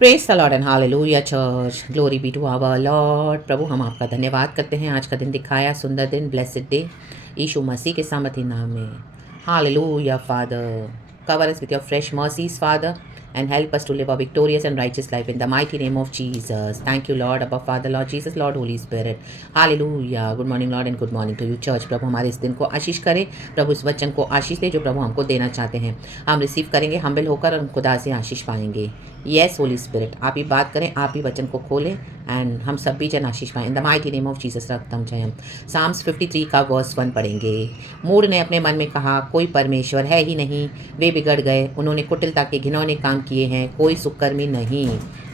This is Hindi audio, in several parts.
Praise the lord and hallelujah church, glory be to our lord. प्रभु हम आपका धन्यवाद करते हैं, आज का दिन दिखाया, सुंदर दिन, ब्लेसड डे, यीशु मसीह के सामर्थी नाम में। Hallelujah father, cover us with your fresh mercies, Father, and help us to live a victorious and righteous life in the mighty name of Jesus. Thank you, Lord, above Father, Lord Jesus, Lord, Holy Spirit. Hallelujah. Good morning, Lord, and good morning to you, Church. प्रभु हमारे इस दिन को आशीष करे, प्रभु इस वचन को आशीष दे जो प्रभु हमको देना चाहते हैं। हम रिसीव करेंगे हम्बल होकर और खुदा से आशीष पाएंगे। येस होली स्पिरिट, आप ही बात करें, आप ही वचन को खोलें एंड हम सब भी जन आशीष पाएं। In the mighty name of Jesus रखतम जयम। साम्स 53 का वर्स 1 पढ़ेंगे। मूड ने अपने मन में कहा, कोई परमेश्वर है ही नहीं, वे बिगड़ गए, उन्होंने कुटिलता के घिनौने काम किए हैं, कोई सुकर्मी नहीं।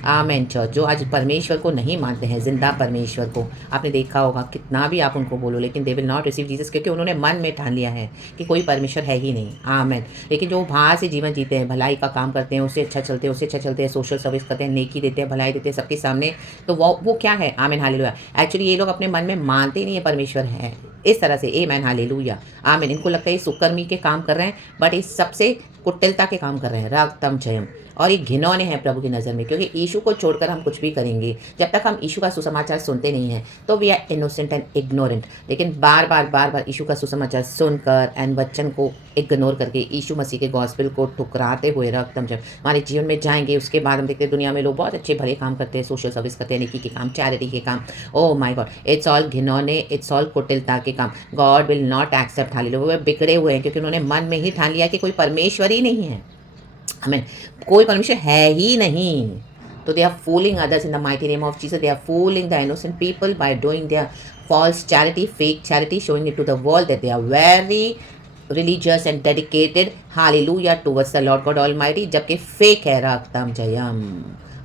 आमेन चर्च, जो आज परमेश्वर को नहीं मानते हैं, जिंदा परमेश्वर को, आपने देखा होगा कितना भी आप उनको बोलो लेकिन दे विल नॉट रिसीव जीसस, क्योंकि उन्होंने मन में ठान लिया है कि कोई परमेश्वर है ही नहीं। आमेन। लेकिन जो बाहर से जीवन जीते हैं, भलाई का काम करते हैं, उससे अच्छा चलते हैं, उससे अच्छा चलते हैं, सोशल सर्विस करते हैं, नेकी देते हैं, भलाई देते हैं सबके सामने, तो वो क्या है? Amen hallelujah. एक्चुअली ये लोग अपने मन में मानते नहीं है परमेश्वर है, इस तरह से। Amen hallelujah. आमेन। इनको लगता है ये सुकर्मी के काम कर रहे हैं, बट ये सबसे कुटिलता के काम कर रहे हैं। रागतम जयम। और ये घिनौने हैं प्रभु की नज़र में, क्योंकि यीशु को छोड़कर हम कुछ भी करेंगे। जब तक हम यीशु का सुसमाचार सुनते नहीं हैं तो we are innocent and ignorant. लेकिन बार बार यीशु का सुसमाचार सुनकर एंड वचन को इग्नोर करके यीशु मसीह के गॉस्पेल को ठुकराते हुए रक्तम जब हमारे जीवन में जाएंगे, उसके बाद हम देखते हैं दुनिया में लोग बहुत अच्छे भले काम करते हैं, सोशल सर्विस करते हैं, नेकी के काम, चैरिटी के काम। Oh my God, it's all घिनौने, इट्स ऑल कुटिलता के काम। God will not accept. Hallelujah. वो बिगड़े हुए हैं क्योंकि उन्होंने मन में ही ठान लिया कि कोई परमेश्वर ही नहीं है। हमें कोई परमेश्वर है ही नहीं। तो they are fooling others in the mighty name of Jesus. They are fooling the innocent people by doing their false charity, fake charity, showing it to the world that they are very religious and dedicated, hallelujah, towards the Lord God Almighty, जबकि fake है। रागतम जयम।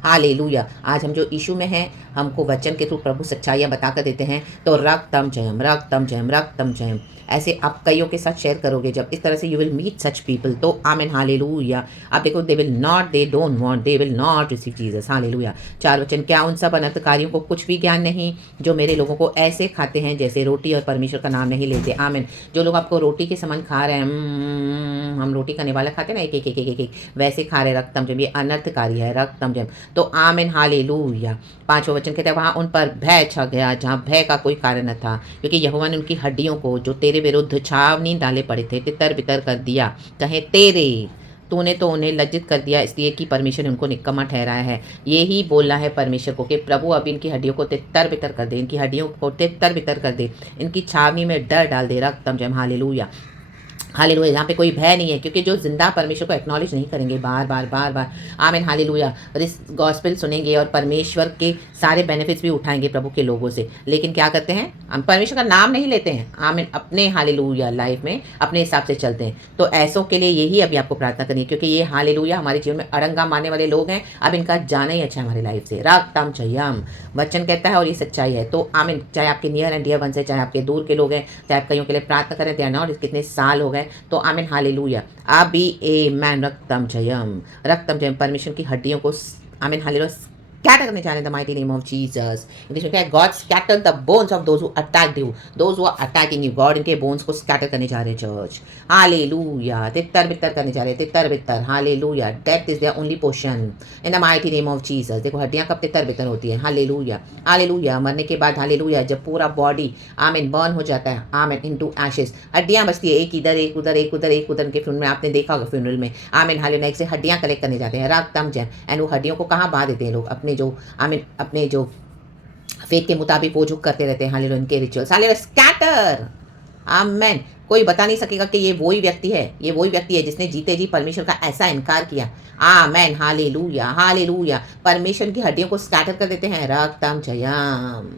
हालेलुया। आज हम जो यीशु में हैं, हमको वचन के थ्रू प्रभु सच्चाइयाँ बताकर देते हैं, तो रक्तम जयम, रक्तम जयम, रक्तम जयम। ऐसे आप कईयों के साथ शेयर करोगे जब, इस तरह से you will meet such people. तो आमेन हालेलुया। आप देखो, they will not, they don't want, they will not receive Jesus. Hallelujah. 4 वचन, क्या उन सब अनर्थकारियों को कुछ भी ज्ञान नहीं, जो मेरे लोगों को ऐसे खाते हैं जैसे रोटी और परमेश्वर का नाम नहीं लेते। आमेन। जो लोग आपको रोटी के समान खा रहे हैं, हम रोटी का निवाला खाते हैं ना, एक वैसे खा रहे, रक्तम जम, ये अनर्थकारी है। रक्तम जम। तो आमेन हालेलुया। 5वां वचन कहते हैं, वहाँ उन पर भय छा गया जहाँ भय का कोई कारण न था, क्योंकि यहोवा ने उनकी हड्डियों को जो तेरे विरुद्ध छावनी डाले पड़े थे, तितर बितर कर दिया। कहे तेरे, तूने तो उन्हें लज्जित कर दिया, इसलिए कि परमेश्वर ने उनको निकम्मा ठहराया है। यही बोलना है परमेश्वर को कि प्रभु अब इनकी हड्डियों को तितर बितर कर दे, इनकी हड्डियों को तितर बितर कर दे, इनकी छावनी में डर डाल दे। रक्तम जय। हालेलुया। हालेलुया। यहाँ पे कोई भय नहीं है, क्योंकि जो जिंदा परमेश्वर को एक्नॉलेज नहीं करेंगे बार बार आमेन हालेलुया, इस गॉस्पेल सुनेंगे और परमेश्वर के सारे बेनिफिट्स भी उठाएंगे प्रभु के लोगों से, लेकिन क्या करते हैं? हम परमेश्वर का नाम नहीं लेते हैं। आमेन। अपने हालेलुया लाइफ में अपने हिसाब से चलते हैं। तो ऐसों के लिए यही अभी आपको प्रार्थना करनी है, क्योंकि ये हालेलुया हमारे जीवन में अड़ंगा मारने वाले लोग हैं। अब इनका जाना ही अच्छा है हमारी लाइफ से। रागतम जयम। वचन कहता है और ये सच्चाई है। तो आमेन। चाहे आपके नियर एंड डियर वन से, चाहे आपके दूर के लोग हैं, चाहे आप कईयों के लिए प्रार्थना करें, दे आर नॉट, कितने साल हो गए, तो आमीन हालेलुया। आप भी आमेन। रक्तम जयम, रक्तम जयम। परमेश्वर की हड्डियों को आमीन हालेलुया स्कैटर करने जा रहे हैं, the mighty name of Jesus. English में क्या है? God scatter the bones of those who attacked you, those who are attacking you. God इनके बोन्स को स्कैटर करने जा रहे हैं चर्च। हालेलुया। तितर बितर करने जा रहे हैं, तितर बितर। Hallelujah. Death is their only portion in the mighty name of Jesus. देखो हड्डियां कब तितर बितर होती है। हालेलुया। हालेलुया। मरने के बाद हालेलुया, जब पूरा बॉडी आमीन बर्न हो जाता है, आमीन इनटू एशेस, हड्डियां बचती है, एक इधर एक उधर, एक उधर एक उधर। के फ्यूनरल में आपने देखा होगा, फ्यूनरल में आमीन हालेलुया एक से हड्डियां कलेक्ट करने जाते हैं। रागतम जय। एंड वो हड्डियों को कहाँ बहा देते हैं लोग? अपने जो आमीन, अपने जो फेथ के मुताबिक वो जो करते रहते हैं हालेलुया, इनके रिचुअल्स। हालेलुया। स्कैटर। आमेन। कोई बता नहीं सकेगा कि ये वही व्यक्ति है, ये वही व्यक्ति है जिसने जीते जी परमेश्वर का ऐसा इनकार किया। Amen hallelujah. हालेलुया। परमेश्वर की हड्डियों को स्कैटर कर देते हैं। रक्तम जयम।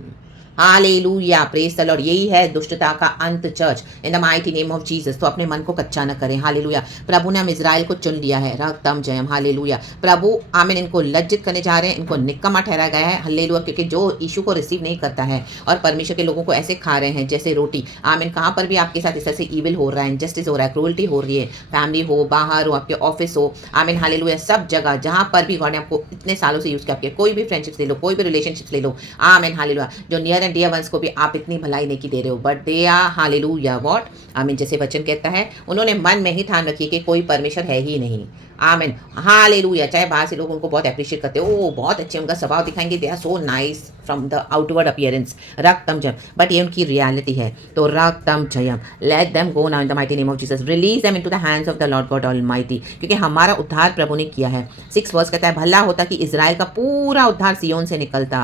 हालेलुया। Praise the Lord. यही है दुष्टता का अंत church, in the mighty name of Jesus. तो अपने मन को कच्चा न करें। हालेलुया। प्रभु ने हम इजराइल को चुन लिया है। रक्तम जयम। हालेलुया। प्रभु आमीन इनको लज्जित करने जा रहे हैं, इनको निकम्मा ठहराया गया है। हालेलुया। क्योंकि जो यीशु को रिसीव नहीं करता है और परमेश्वर के लोगों को ऐसे खा रहे हैं जैसे रोटी। आमीन। कहाँ पर भी आपके साथ इस तरह से ईविल हो रहा है, इनजस्टिस हो रहा है, क्रूअल्टी हो रही है, फैमिली हो, बाहर हो, आपके ऑफिस हो, आमीन हालेलुया, सब जगह जहाँ पर भी गॉड ने आपको इतने सालों से यूज किया, आपके कोई भी फ्रेंडशिप्स ले लो, कोई भी रिलेशनशिप्स ले लो, आमीन हालेलुया, जो near near and dear ones को भी आप इतनी भलाई नहीं की दे रहे हो, but they are hallelujah what, amen, जैसे वचन कहता है उन्होंने मन में ही ठान रखी कि कोई परमेश्वर है ही नहीं, आमीन, हालेलुया। चाहे बाहर से लोग उनको बहुत अप्रिशिएट करते हो, ओ बहुत अच्छे उनका स्वभाव दिखाएंगे, they are so nice from the outward appearance, रक्तम जयम, बट ये उनकी रियलिटी है। तो रक्तम जयम, let them go now in the mighty name of Jesus, release them into the hands of the lord God almighty, क्योंकि हमारा उद्धार प्रभु ने किया है। 6 वर्स कहता है, भला होता कि इजराइल का पूरा उद्धार सियोन से निकलता।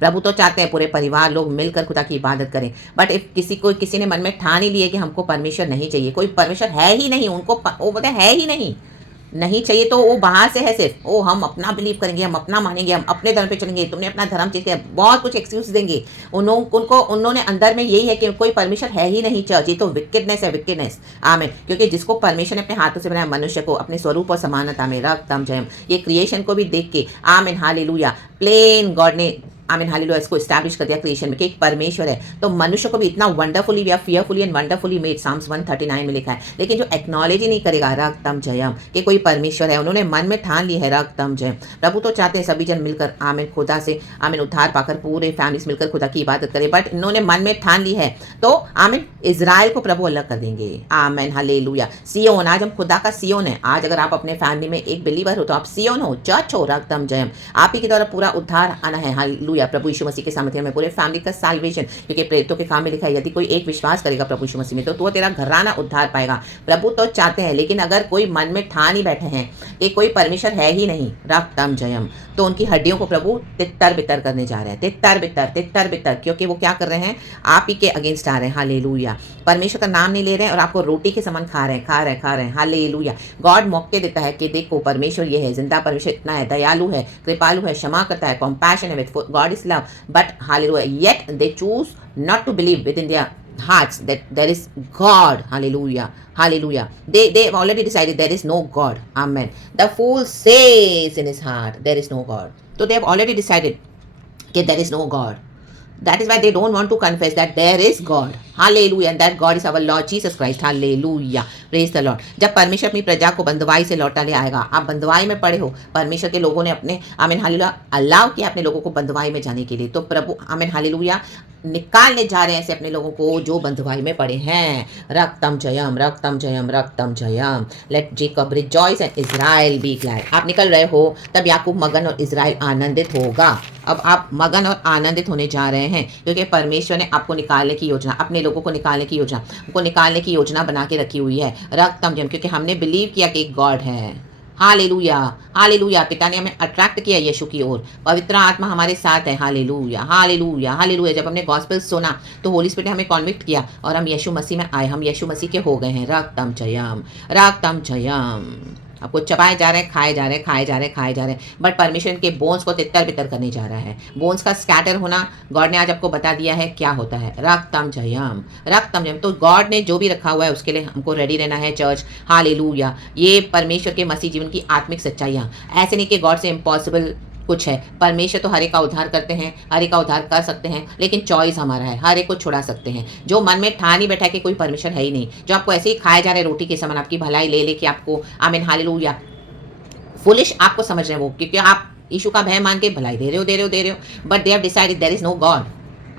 प्रभु तो चाहते हैं पूरे परिवार लोग मिलकर खुदा की इबादत करें, बट इफ किसी ने मन में ठान ही लिए कि हमको परमेश्वर नहीं चाहिए, कोई परमेश्वर है ही नहीं, उनको वो बोलते है ही नहीं चाहिए, तो वो बाहर से है सिर्फ, ओ हम अपना बिलीव करेंगे, हम अपना मानेंगे, हम अपने धर्म पे चलेंगे, तुमने अपना धर्म चेंज किया, बहुत कुछ एक्सक्यूज देंगे उन्होंने अंदर में यही है कि कोई परमेश्वर है ही नहीं। चर्च, ये तो विकेडनेस है, विकेडनेस, आमेन, क्योंकि जिसको परमेश्वर ने अपने हाथों से बनाया, मनुष्य को अपने स्वरूप और समानता में रक्तम जयम, ये क्रिएशन को भी देख के, आमेन हालेलुया, प्लेन गॉड ने, आमीन हालेलुया, इसको एस्टैब्लिश कर दिया क्रिएशन में कि एक परमेश्वर है, तो मनुष्य को भी इतना wonderfully, we are fearfully and wonderfully made, Psalms 139 में लिखा है। लेकिन जो एक्नॉलेज ही नहीं करेगा रक्तम जयम कि कोई परमेश्वर है, उन्होंने मन में ठान ली है रक्तम जयम। प्रभु तो चाहते हैं सभी जन मिलकर, आमीन, खुदा से, आमीन, उद्धार पाकर पूरे फैमिलीज मिलकर खुदा की इबादत करें, बट इन्होंने मन में ठान ली है, तो आमीन, इजराइल को प्रभु अलग कर देंगे, आमीन हालेलुया। सियोन, आज हम खुदा का सियोन है। आज अगर आप अपने फैमिली में एक बिलीवर हो तो आप सियोन हो, चर्च हो, रक्तम जयम, आप ही के द्वारा पूरा उद्धार आना है, हालेलुया। प्रभु यीशु मसीह के सामर्थ्य में पूरे फैमिली का साल्वेशन, क्योंकि प्रेरितों के काम में लिखा है, यदि कोई एक विश्वास करेगा प्रभु यीशु मसीह में तो तेरा घराना उद्धार पाएगा। प्रभु तो चाहते हैं, लेकिन अगर कोई मन में ठान ही बैठे हैं कि कोई परमेश्वर है ही नहीं, रक्तम जयम, तो उनकी हड्डियों को प्रभु तितर बितर करने जा रहे हैं, तितर बितर, क्योंकि वो क्या कर रहे हैं, आप ही के अगेंस्ट आ रहे हैं, हालेलुया। परमेश्वर का नाम नहीं ले रहे हैं और आपको रोटी के समान खा रहे हैं, हालेलुया। गॉड मौके देता है कि देखो परमेश्वर ये है, जिंदा परमेश्वर इतना है, दयालु है, कृपालु है, क्षमा करता है, कॉम्पैशन है, God is love, but hallelujah, yet they choose not to believe within their hearts that there is God, hallelujah. They've already decided there is no God, amen. The fool says in his heart there is no God, so they have already decided that there is no God. That is why they don't want to confess that there is God, hallelujah, and that God is our Lord Jesus Christ, hallelujah, praise the Lord. जब परमेश्वर अपनी प्रजा को बंदवाई से लौटा ले आएगा, आप बंदवाई में पड़े हो, परमेश्वर के लोगों ने अपने, आमीन हालेलुया, अलाउ किया अपने लोगों को बंदवाई में जाने के लिए, तो प्रभु, आमीन हालेलुया, निकालने जा रहे हैं ऐसे अपने लोगों को जो बंदवाई में पड़े हैं, रक्तम जयम, रक्तम जयम, रक्तम जयम। Let Jacob rejoice and Israel be glad. आप निकल रहे हो तब याकूब मगन और इजराइल आनंदित होगा। अब आप मगन और आनंदित होने जा रहे हैं, क्योंकि परमेश्वर ने आपको निकालने की योजना, अपने लोगों को निकालने की योजना, उनको निकालने की योजना बना के रखी हुई है, रक्तम जयम, क्योंकि हमने बिलीव किया कि एक गॉड है, हालेलुया, हालेलुया। पिता ने हमें अट्रैक्ट किया यीशु की ओर, पवित्र आत्मा हमारे साथ है, हालेलुया, हालेलुया, हालेलुया। जब हमने गॉस्पेल सुना तो होली स्पिरिट ने हमें कॉन्विक्ट किया और हम यीशु मसीह में आए, हम यीशु मसीह के हो गए हैं, रक्तम जयम, रक्तम जयम। आपको चबाए जा रहे हैं, खाए जा रहे हैं, बट परमेश्वर के बोन्स को तितर बितर करने जा रहा है। बोन्स का स्कैटर होना गॉड ने आज आपको बता दिया है क्या होता है, रक्तम जयम, रक्तम जयम। तो गॉड ने जो भी रखा हुआ है उसके लिए हमको रेडी रहना है, चर्च, हालेलुया। ये परमेश्वर के मसीह जीवन की आत्मिक सच्चाइयाँ, ऐसे नहीं कि गॉड से इम्पॉसिबल कुछ है। परमेश्वर तो हर एक का उद्धार करते हैं, हर एक का उद्धार कर सकते हैं, लेकिन चॉइस हमारा है, हर एक को छुड़ा सकते हैं। जो मन में ठान ही बैठा है कि कोई परमेश्वर है ही नहीं, जो आपको ऐसे ही खाए जा रहे रोटी के समान, आपकी भलाई ले लेके आपको, आमीन हालेलुया, फुलिश आपको समझ रहे हैं वो, क्योंकि आप यीशु का भय मान के भलाई दे रहे हो, but they have decided there is no God,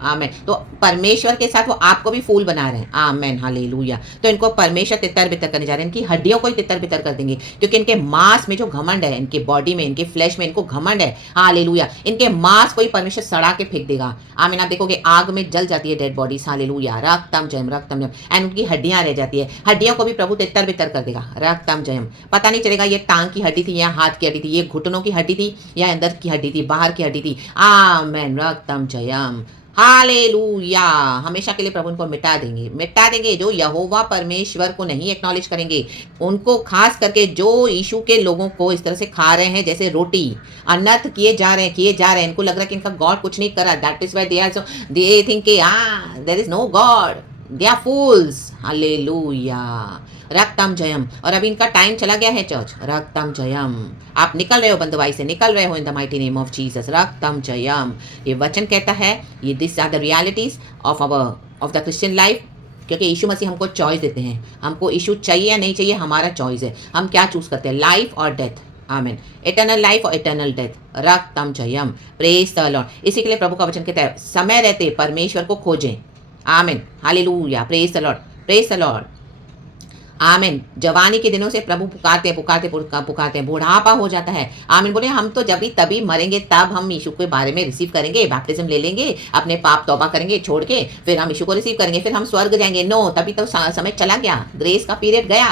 amen. तो परमेश्वर के साथ वो आपको भी फूल बना रहे हैं, आमेन हालेलुया। तो इनको परमेश्वर तितर बितर करने जा रहे हैं, इनकी हड्डियों को ही तितर बितर कर देंगे, क्योंकि इनके मांस में जो घमंड है, इनके बॉडी में, इनके फ्लैश में इनको घमंड है, हालेलुया। इनके मांस को ही परमेश्वर सड़ा के फेंक देगा, आमीन। आप देखोगे आग में जल जाती है डेड बॉडीज, हालेलुया, रक्तम जयम, रक्तम जयम। एंड उनकी हड्डियां रह जाती है, हड्डियों को भी प्रभु तितर बितर कर देगा, रक्तम जयम। पता नहीं चलेगा ये टांग की हड्डी थी या हाथ की हड्डी थी, ये घुटनों की हड्डी थी या अंदर की हड्डी थी, बाहर की हड्डी थी, आमेन, रक्तम जयम, हालेलुया। हमेशा के लिए प्रभु उनको मिटा देंगे। जो यहोवा परमेश्वर को नहीं एक्नॉलेज करेंगे, उनको खास करके जो यीशु के लोगों को इस तरह से खा रहे हैं जैसे रोटी, अनर्थ किए जा रहे हैं, इनको लग रहा है कि इनका गॉड कुछ नहीं कर रहा, that is why they think there is no God, they are fools, hallelujah, रक्तम जयम। और अभी इनका टाइम चला गया है चर्च, रक्तम जयम। आप निकल रहे हो बंदवाई से, निकल रहे हो in the mighty name of Jesus, रक्तम जयम। ये वचन कहता है, ये this are the realities of the Christian life, क्योंकि यीशु मसीह हमको चॉइस देते हैं, हमको यीशु चाहिए या नहीं चाहिए, हमारा चॉइस है, हम क्या चूज करते हैं, लाइफ और डेथ, आमेन। इटर्नल लाइफ और इटर्नल डेथ, रक्तम जयम, प्रेज द लॉर्ड। इसी के लिए प्रभु का वचन कहता है समय रहते परमेश्वर को खोजें। Amen, hallelujah, praise the lord, praise the lord. Amen. जवानी के दिनों से प्रभु पुकारते पुकारते पुकारते बुढ़ापा हो जाता है। आमीन बोले हम तो जब भी तभी मरेंगे, तब हम यीशु के बारे में रिसीव करेंगे, बैप्टिज्म ले लेंगे, अपने पाप तौबा करेंगे छोड़ के, फिर हम यीशु को रिसीव करेंगे, फिर हम स्वर्ग जाएंगे। नो, तभी तो समय चला गया, ग्रेस का पीरियड गया।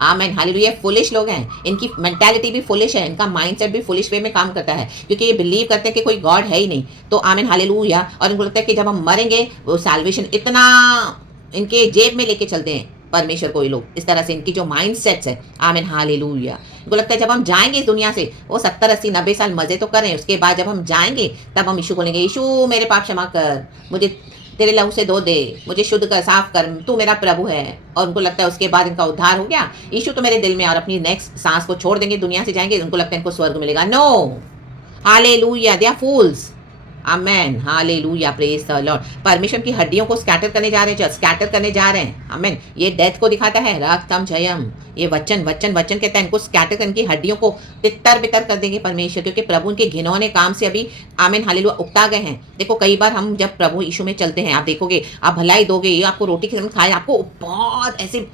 आमीन, हालेलुया। फुलिश लोग हैं, इनकी मेंटालिटी भी फुलिश है, इनका माइंडसेट भी फुलिश वे में काम करता है, क्योंकि ये बिलीव करते हैं कि कोई गॉड है ही नहीं। तो आमीन, हालेलुया। और इनको लगता है कि जब हम मरेंगे वो सैल्वेशन इतना इनके जेब में लेके चलते हैं परमेश्वर को। ये लोग इस तरह से इनकी जो माइंड सेट्स है, आमीन, हालेलुया। इनको लगता है जब हम जाएंगे इस दुनिया से, वो 70 80 90 साल मजे तो करें, उसके बाद जब हम जाएंगे तब हम यीशु को लेंगे, यीशु मेरे पाप क्षमा कर, मुझे तेरे लहू से धो दे, मुझे शुद्ध कर, साफ कर, तू मेरा प्रभु है। और उनको लगता है उसके बाद इनका उद्धार हो गया, यीशु तो मेरे दिल में, और अपनी नेक्स्ट सांस को छोड़ देंगे, दुनिया से जाएंगे, उनको लगता है इनको स्वर्ग मिलेगा। No, hallelujah, they are fools. Amen, hallelujah, praise the Lord. परमेश्वर की हड्डियों को स्कैटर करने जा रहे हैं, स्कैटर करने जा रहे हैं। आमेन, ये डेथ को दिखाता है, रक्तम जयम। ये वचन वचन वचन कहता है इनको स्कैटर करने की हड्डियों को तितर बितर कर देंगे परमेश्वर, क्योंकि प्रभु उनके घिनौने काम से अभी, आमीन, हालेलुया, उकता गए हैं। देखो कई बार हम जब प्रभु यीशु में चलते हैं, आप देखोगे, आप भलाई दोगे, ये आपको रोटी के खाए, आपको बहुत ऐसे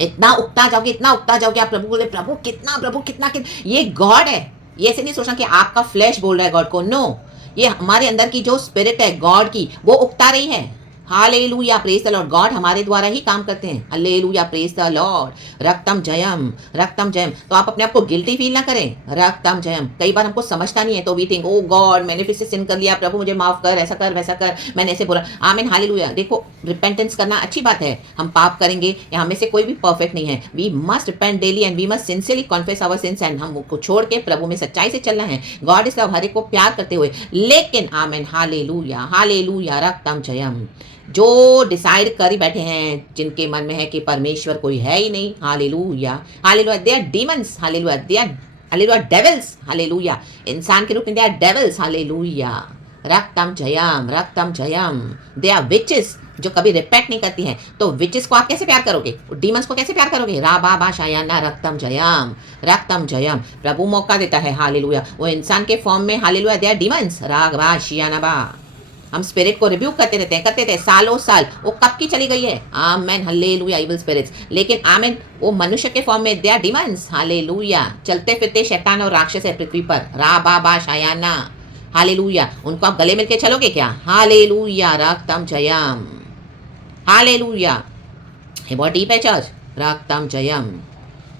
इतना उगता जाओगे, इतना उगता जाओगे, आप प्रभु बोले प्रभु कितना, ये गॉड है। ये ऐसे नहीं सोचना कि आपका फ्लैश बोल रहा है गॉड को, नो, ये हमारे अंदर की जो स्पिरिट है गॉड की, वो उगता रही है। Hallelujah, praise the lord. God हमारे द्वारा ही काम करते हैं। Hallelujah, praise the lord. रक्तम जयम, रक्तम जयम। तो आप अपने आप को गिल्टी फील ना करें, रक्तम जयम। कई बार हमको समझता नहीं है, तो वी थिंक ओ गॉड मैंने फिर से सिन कर लिया, प्रभु मुझे माफ कर, ऐसा कर वैसा कर, मैंने ऐसे बोला। आमीन, हालेलुया। देखो रिपेंटेंस करना अच्छी बात है, हम पाप करेंगे, या हमें से कोई भी परफेक्ट नहीं है। We must repent daily and we must sincerely confess our sins, and हम को छोड़ के प्रभु में सच्चाई से चलना है, गॉड इस हर एक को प्यार करते हुए। लेकिन आमीन, हालेलुया, हालेलुया, रक्तम जयम। जो डिसाइड कर ही बैठे हैं, जिनके मन में है कि परमेश्वर कोई है ही नहीं, hallelujah, hallelujah, they are demons, hallelujah, they are, hallelujah, devils, hallelujah, इंसान के रूप में दे आर डेविल्स, हालेलुया, रक्तम जयम, रक्तम जयम। दे आर विचेस, जो कभी रिपेंट नहीं करती हैं। तो विचेस को आप कैसे प्यार करोगे, डीमंस को कैसे प्यार करोगे? राबा शायाना, रक्तम जयम, रक्तम जयम। प्रभु मौका देता है, हालेलुया, वो इंसान के फॉर्म में, हालेलुया, दे आर डीमंस, रागबा शियानाबा। हम स्पिरिट को रिव्यू करते रहते हैं सालों साल, वो कब की चली गई है, आमेन, हालेलुया, इविल स्पिरिट्स। लेकिन आमेन, वो मनुष्य के फॉर्म में, दे आर डीमंस, हालेलुया, चलते फिरते शैतान और राक्षस है पृथ्वी पर, राबा शायाना, हालेलुया। उनको आप गले मिलके चलोगे क्या? हालेलुया, रक्तम जयम, हालेलुया। ये बहुत डीप है चर्च, रक्तम जयम,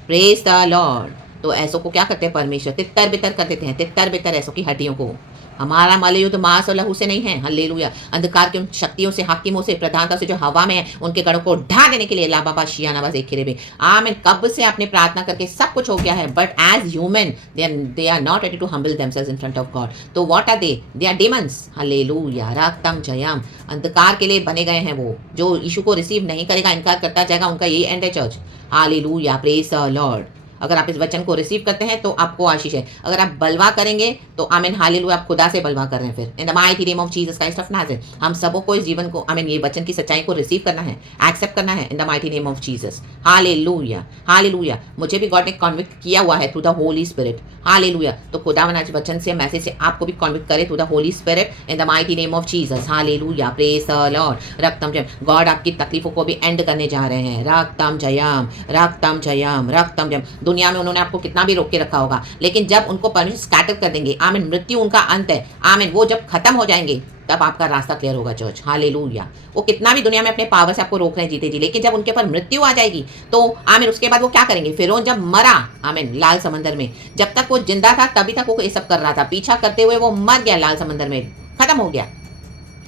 प्रेज द लॉर्ड। तो ऐसों को क्या करते हैं परमेश्वर? तितर बितर कर देते हैं, तितर बितर ऐसों की हड्डियों को। हमारा मलयुद्ध मांस और लहू से नहीं है, हालेलुया। अंधकार की उन शक्तियों से, हाकिमों से, प्रधानता से जो हवा में है, उनके गढ़ों को ढा देने के लिए, लाबाबा शियानाबा से खिरे। आमीन। कब से आपने प्रार्थना करके सब कुछ हो गया है, but as human they are not ready to humble themselves in front of God. तो what are they are demons, hallelujah, रक्तम जयम। अंधकार के लिए बने गए हैं वो, जो यीशु को रिसीव नहीं करेगा, इनकार करता जाएगा, उनका यही एंड है church. Hallelujah, praise the Lord. अगर आप इस वचन को रिसीव करते हैं तो आपको आशीष है। अगर आप बलवा करेंगे तो आमीन, हालेलुया, आप खुदा से बलवा कर रहे हैं। फिर इन the mighty name of Jesus Christ of Nazareth, हम सबों को इस जीवन को, आमीन, ये वचन की सच्चाई को रिसीव करना है, एक्सेप्ट करना है, इन the mighty name of Jesus. Hallelujah, hallelujah. मुझे भी गॉड ने कन्विक्ट किया हुआ है through the Holy spirit, hallelujah. तो खुदावन आज वचन से, मैसेज से आपको भी कन्विक्ट करे through the Holy Spirit, in the mighty name of Jesus, hallelujah, praise the lord. रक्तम जयम। गॉड आपकी तकलीफों को भी एंड करने जा रहे हैं, रक्तम जयम, रक्तम जयम, रक्तम जयम। दुनिया में उन्होंने आपको कितना भी रोक के रखा होगा, लेकिन जब उनको परमेश्वर स्कैटर कर देंगे, आमीन, मृत्यु उनका अंत है, आमीन, वो जब खत्म हो जाएंगे तब आपका रास्ता क्लियर होगा चर्च, हालेलुया। वो कितना भी दुनिया में अपने पावर से आपको रोक रहे हैं जीते जी, लेकिन जब उनके पर मृत्यु आ जाएगी तो आमीन, उसके बाद वो क्या करेंगे? फिरौन जब मरा, आमीन, लाल समंदर में, जब तक वो जिंदा था तभी तक वो ये सब कर रहा था, पीछा करते हुए वो मर गया लाल समंदर में, खत्म हो गया।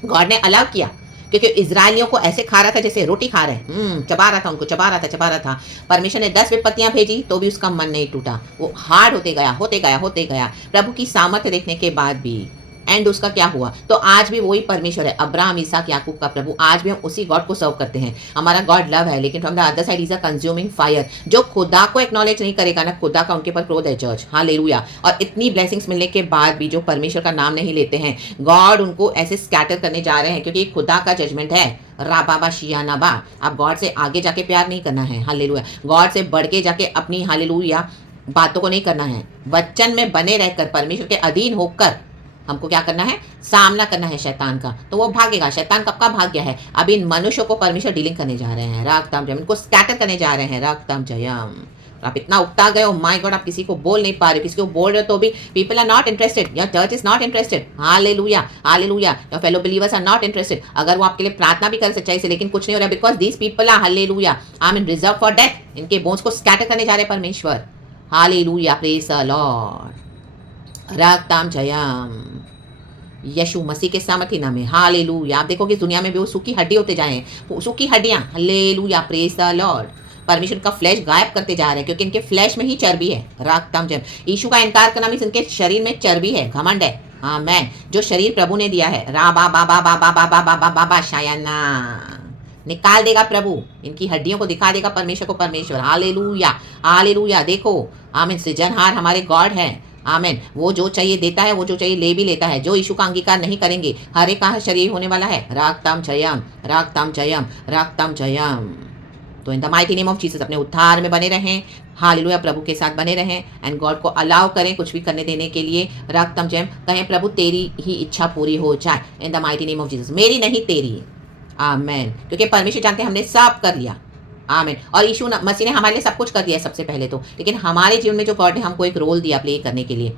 गॉड ने अलाउ किया, क्योंकि इजरायलियों को ऐसे खा रहा था जैसे रोटी खा रहे हैं, चबा रहा था उनको, चबा रहा था। परमेश्वर ने 10 विपत्तियां भेजी तो भी उसका मन नहीं टूटा, वो हार्ड होते गया। प्रभु की सामर्थ्य देखने के बाद भी एंड उसका क्या हुआ? तो आज भी वही परमेश्वर है, अब्राहम, इसहाक, याकूब का प्रभु। आज भी हम उसी गॉड को सर्व करते हैं। हमारा गॉड लव है, लेकिन from the other side is a consuming fire. जो खुदा को एक्नॉलेज नहीं करेगा ना, खुदा का उनके पर क्रोध है चर्च, हालेलुया। और इतनी ब्लेसिंग्स मिलने के बाद भी जो परमेश्वर का नाम नहीं लेते हैं, गॉड उनको ऐसे स्कैटर करने जा रहे हैं, क्योंकि खुदा का जजमेंट है, राबाबा शियानाबा। आप गॉड से आगे जाके प्यार नहीं करना है, हालेलुया। गॉड से बढ़ के जाके अपनी, हालेलुया, बातों को नहीं करना है, वचन में बने रहकर परमेश्वर के अधीन होकर हमको क्या करना है, सामना करना है शैतान का, तो वो भागेगा। शैतान कब का भाग गया है, अब इन मनुष्यों को परमेश्वर डीलिंग करने जा रहे हैं, रागताम जयम, इनको स्कैटर करने जा रहे हैं, रागताम जयम। आप इतना उकता गए हो, माय गॉड, आप किसी को बोल नहीं पा रहे, किसी को बोल रहे हो तो भी people are not interested, your church is not interested, hallelujah hallelujah, your fellow believers are not interested. अगर वो आपके लिए प्रार्थना भी करे सच्चाई से, लेकिन कुछ नहीं हो रहा, because these people are, hallelujah, I mean reserve for death. इनके बोन्स को स्कैटर करने जा रहे हैं परमेश्वर, हालेलुया, प्रेज द लॉर्ड, रागताम जयम, यीशु मसीह के सामर्थी नाम में, हालेलुया। आप देखो कि इस दुनिया में भी वो सूखी हड्डी होते जाए हैं, सूखी हड्डियां, हालेलुया, प्रेज द लॉर्ड। परमेश्वर का फ्लैश गायब करते जा रहे हैं, क्योंकि इनके फ्लैश में ही चर्बी है, रागताम जयम। यीशु का इनकार करना मीन्स इनके शरीर में चर्बी है, घमंड है, आमेन। जो शरीर प्रभु ने दिया है, रा बा बा बा बा बा बा बा बा बा बा शायना, निकाल देगा प्रभु, इनकी हड्डियों को दिखा देगा परमेश्वर को परमेश्वर, हालेलुया हालेलुया। देखो, आमीन, सृजनहार हमारे गॉड है, आमीन। वो जो चाहिए देता है, वो जो चाहिए ले भी लेता है। जो यीशु का अंगीकार नहीं करेंगे, हर एक का शरीर होने वाला है, रागताम जयम, रागताम जयम, रागताम जयम। तो इन the mighty name of Jesus अपने उद्धार में बने रहें, हालेलुया, प्रभु के साथ बने रहें, एंड गॉड को अलाउ करें कुछ भी करने देने के लिए, रागताम जयम। कहें प्रभु तेरी ही इच्छा पूरी हो जाए, इन the mighty name of Jesus, मेरी नहीं तेरी, आमेन। क्योंकि परमेश्वर जानते हैं हमने सब कर लिया, आमीन। और यीशु मसीह ने हमारे लिए सब कुछ कर दिया है सबसे पहले तो, लेकिन हमारे जीवन में जो गॉड ने हमको एक रोल दिया प्ले करने के लिए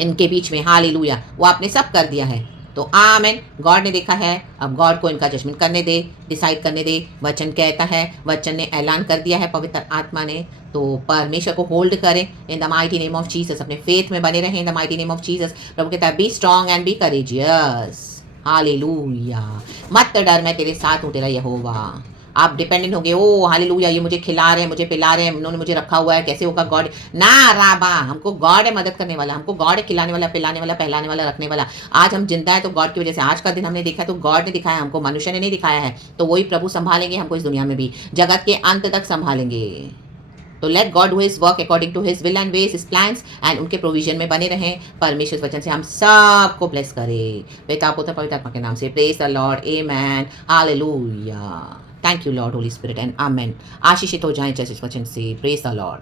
इनके बीच में, हालेलुया, वो आपने सब कर दिया है। तो आमेन, गॉड ने देखा है, अब गॉड को इनका जजमेंट करने दे, डिसाइड करने दे। वचन कहता है, वचन ने ऐलान कर दिया है पवित्र आत्मा ने, तो परमेश्वर को होल्ड करें in the mighty name of Jesus, अपने फेथ में बने रहें in the mighty name of Jesus. प्रभु कहता है be strong and be courageous, hallelujah, मत डर, मैं तेरे साथ हूँ, तेरा यहोवा। आप डिपेंडेंट होंगे, ओ हालेलुया, ये मुझे खिला रहे हैं, मुझे पिला रहे हैं, उन्होंने मुझे रखा हुआ है, कैसे होगा गॉड, ना राबा, हमको गॉड है मदद करने वाला, हमको गॉड है खिलाने वाला, पिलाने वाला, पहलाने वाला, रखने वाला। आज हम जिंदा है तो गॉड की वजह से, आज का दिन हमने देखा है तो गॉड ने दिखाया हमको, मनुष्य ने नहीं दिखाया है। तो वही प्रभु संभालेंगे हमको इस दुनिया में भी, जगत के अंत तक संभालेंगे। तो let God do his work according to his will and ways, his plans, and उनके प्रोविजन में बने रहें। परमेश्वर वचन से हम सबको ब्लेस करें, पिता पुत्र पवित्र आत्मा के नाम से, praise the lord, amen, hallelujah. Thank you lord, Holy Spirit, and amen. आशीषित हो जाएं जैसे इस वचन से, प्रेज द लॉर्ड।